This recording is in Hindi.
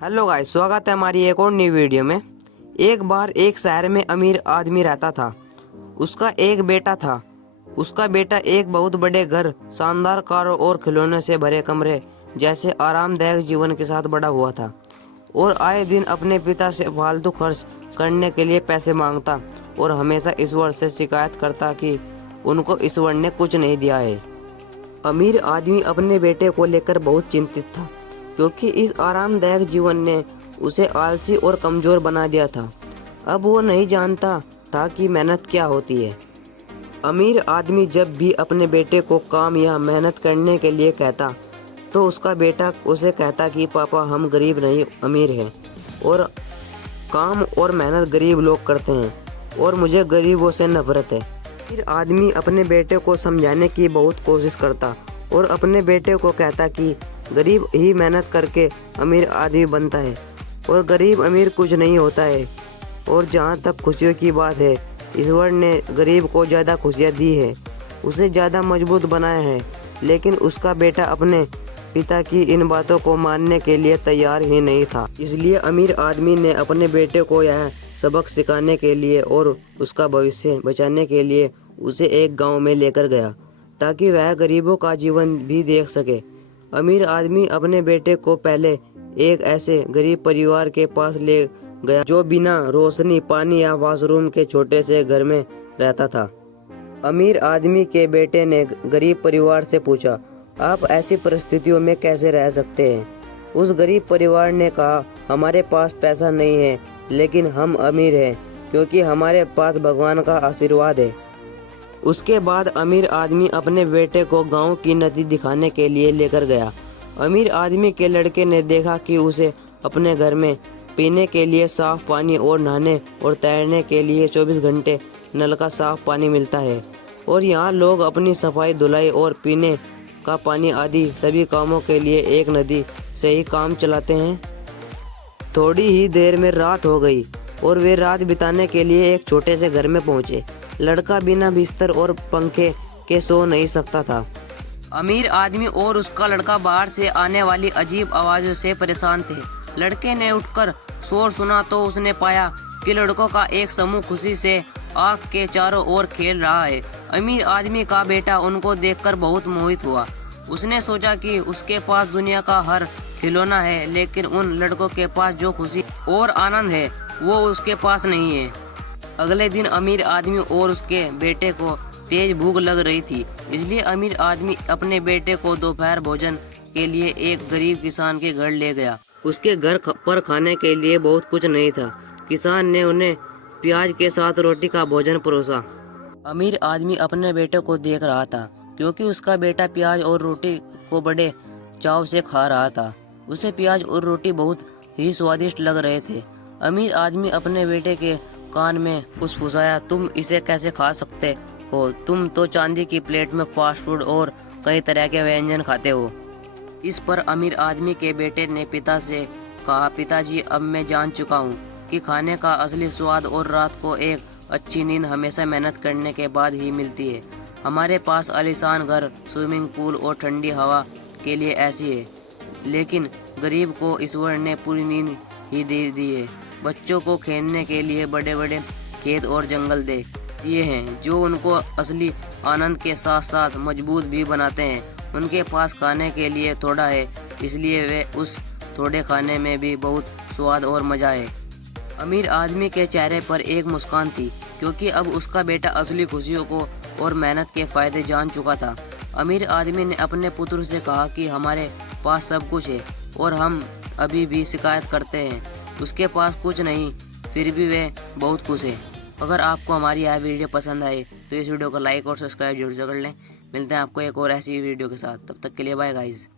हेलो गाइस, स्वागत है हमारी एक और न्यू वीडियो में। एक बार एक शहर में अमीर आदमी रहता था। उसका एक बेटा था। उसका बेटा एक बहुत बड़े घर, शानदार कारों और खिलौने से भरे कमरे जैसे आरामदायक जीवन के साथ बड़ा हुआ था और आए दिन अपने पिता से फालतू खर्च करने के लिए पैसे मांगता और हमेशा ईश्वर से शिकायत करता कि उनको ईश्वर ने कुछ नहीं दिया है। अमीर आदमी अपने बेटे को लेकर बहुत चिंतित था क्योंकि इस आरामदायक जीवन ने उसे आलसी और कमज़ोर बना दिया था। अब वो नहीं जानता था कि मेहनत क्या होती है। अमीर आदमी जब भी अपने बेटे को काम या मेहनत करने के लिए कहता तो उसका बेटा उसे कहता कि पापा, हम गरीब नहीं अमीर हैं और काम और मेहनत गरीब लोग करते हैं और मुझे गरीबों से नफरत है। फिर आदमी अपने बेटे को समझाने की बहुत कोशिश करता और अपने बेटे को कहता कि गरीब ही मेहनत करके अमीर आदमी बनता है और गरीब अमीर कुछ नहीं होता है। और जहाँ तक खुशियों की बात है, ईश्वर ने गरीब को ज़्यादा खुशियाँ दी है, उसे ज़्यादा मजबूत बनाया है। लेकिन उसका बेटा अपने पिता की इन बातों को मानने के लिए तैयार ही नहीं था। इसलिए अमीर आदमी ने अपने बेटे को यह सबक सिखाने के लिए और उसका भविष्य बचाने के लिए उसे एक गांव में लेकर गया ताकि वह गरीबों का जीवन भी देख सके। अमीर आदमी अपने बेटे को पहले एक ऐसे गरीब परिवार के पास ले गया जो बिना रोशनी, पानी या वॉशरूम के छोटे से घर में रहता था। अमीर आदमी के बेटे ने गरीब परिवार से पूछा, आप ऐसी परिस्थितियों में कैसे रह सकते हैं? उस गरीब परिवार ने कहा, हमारे पास पैसा नहीं है लेकिन हम अमीर हैं क्योंकि हमारे पास भगवान का आशीर्वाद है। उसके बाद अमीर आदमी अपने बेटे को गांव की नदी दिखाने के लिए लेकर गया। अमीर आदमी के लड़के ने देखा कि उसे अपने घर में पीने के लिए साफ पानी और नहाने और तैरने के लिए 24 घंटे नल का साफ पानी मिलता है और यहाँ लोग अपनी सफाई, धुलाई और पीने का पानी आदि सभी कामों के लिए एक नदी से ही काम चलाते हैं। थोड़ी ही देर में रात हो गई और वे रात बिताने के लिए एक छोटे से घर में पहुंचे। लड़का बिना बिस्तर और पंखे के सो नहीं सकता था। अमीर आदमी और उसका लड़का बाहर से आने वाली अजीब आवाज़ों से परेशान थे। लड़के ने उठकर शोर सुना तो उसने पाया कि लड़कों का एक समूह खुशी से आग के चारों ओर खेल रहा है। अमीर आदमी का बेटा उनको देखकर बहुत मोहित हुआ। उसने सोचा कि उसके पास दुनिया का हर खिलौना है लेकिन उन लड़कों के पास जो खुशी और आनंद है वो उसके पास नहीं है। अगले दिन अमीर आदमी और उसके बेटे को तेज भूख लग रही थी, इसलिए अमीर आदमी अपने बेटे को दोपहर भोजन के लिए एक गरीब किसान के घर ले गया। उसके घर पर खाने के लिए बहुत कुछ नहीं था। किसान ने उन्हें प्याज के साथ रोटी का भोजन परोसा। अमीर आदमी अपने बेटे को देख रहा था क्योंकि उसका बेटा प्याज और रोटी को बड़े चाव से खा रहा था। उसे प्याज और रोटी बहुत ही स्वादिष्ट लग रहे थे। अमीर आदमी अपने बेटे के कान में फुसफुसाया, तुम इसे कैसे खा सकते हो? तुम तो चांदी की प्लेट में फास्ट फूड और कई तरह के व्यंजन खाते हो। इस पर अमीर आदमी के बेटे ने पिता से कहा, पिताजी, अब मैं जान चुका हूँ कि खाने का असली स्वाद और रात को एक अच्छी नींद हमेशा मेहनत करने के बाद ही मिलती है। हमारे पास आलीशान घर, स्विमिंग पूल और ठंडी हवा के लिए ऐसी है, लेकिन गरीब को ईश्वर ने पूरी नींद ही दे दी है। बच्चों को खेलने के लिए बड़े बड़े खेत और जंगल दे दिए हैं जो उनको असली आनंद के साथ साथ मजबूत भी बनाते हैं। उनके पास खाने के लिए थोड़ा है, इसलिए वे उस थोड़े खाने में भी बहुत स्वाद और मज़ा है। अमीर आदमी के चेहरे पर एक मुस्कान थी क्योंकि अब उसका बेटा असली खुशियों को और मेहनत के फ़ायदे जान चुका था। अमीर आदमी ने अपने पुत्र से कहा कि हमारे पास सब कुछ है और हम अभी भी शिकायत करते हैं उसके पास कुछ नहीं, फिर भी वे बहुत खुश है। अगर आपको हमारी यह वीडियो पसंद आए तो इस वीडियो को लाइक और सब्सक्राइब जरूर से कर लें। मिलते हैं आपको एक और ऐसी वीडियो के साथ, तब तक के लिए बाय गाइज।